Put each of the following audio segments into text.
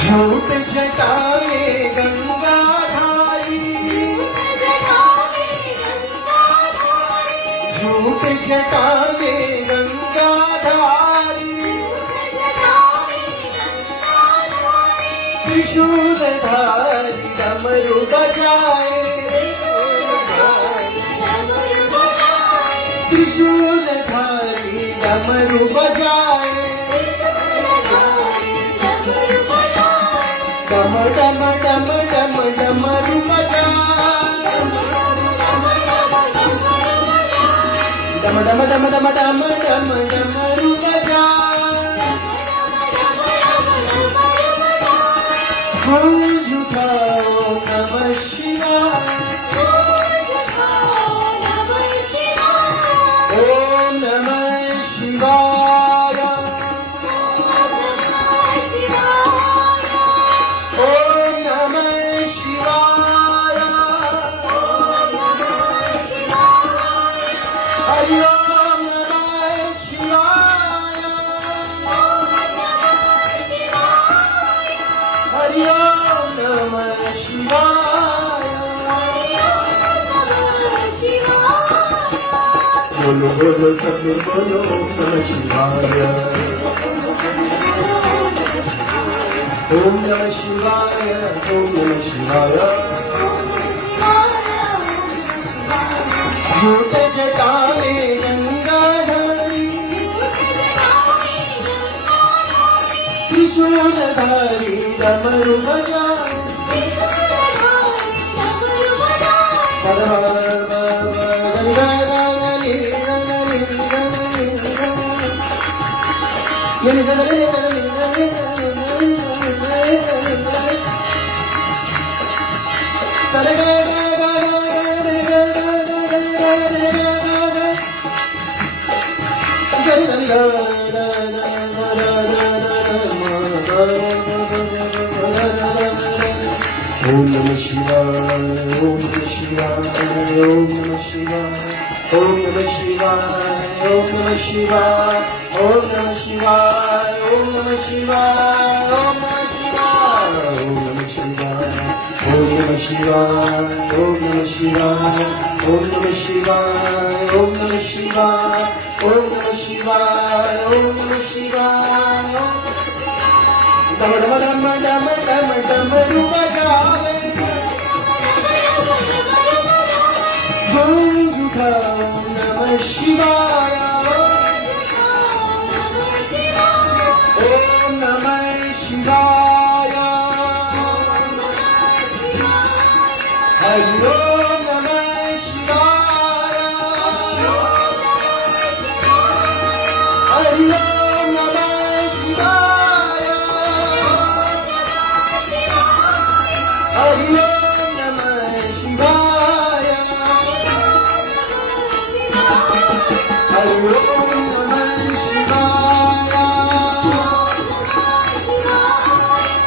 झूठ जटावे गंगाधारी, झूठ जटावे गंगाधारी, त्रिशूलधारी डमरू बजाए, त्रिशूलधारी डमरू बजाए, डम डम डम डम डमरू बजाए, डम डम डम डम डम डम डमरू बजाए, गूंज उठाओ नमः शिवाय, ओम नमः शिवाय, ओम नमः शिवाय, हरि ओम नमः शिवाय, हरि ओम नमः शिवाय। बोलो बोलो सब बोलो नमः शिवाय, ओम नमः शिवाय, ओम नमः शिवाय। झूठ जटावे गंगाधारी, त्रिशूलधारी डमरू बजाए, हर हर ओम नमः शिवाय, ओम नमः शिवाय, ओम नमः शिवाय, ओम नमः शिवाय, ओम नमः शिवाय, ओम नमः शिवाय, ओम नमः शिवाय, ओम नमः शिवाय, ओम नमः शिवाय, ओम नमः शिवाय, ओम नमः शिवाय, ओम नमः शिवाय, ओम नमः शिवाय, ओम नमः शिवाय। डम डम डम डम डम डमरू बजावे, गूंज उठाओ नमः शिवाय, ओम नमः शिवाय, हरि ओम नमः शिवाय, हरि ओम नमः शिवाय, हरि ओम नमः शिवाय, हरि ओम नमः शिवाय,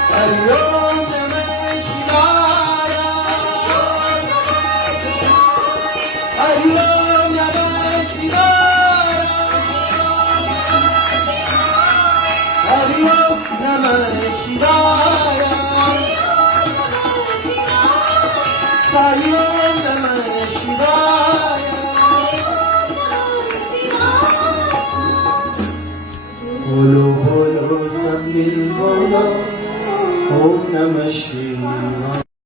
हरि ओम नमः शिवाय, हरि ओम नमः शिवाय, हरि ओम नमः शिवाय, साई ओम नमः शिवाय। बोलो बोलो सब मिल बोलो ओम नमः शिवाय।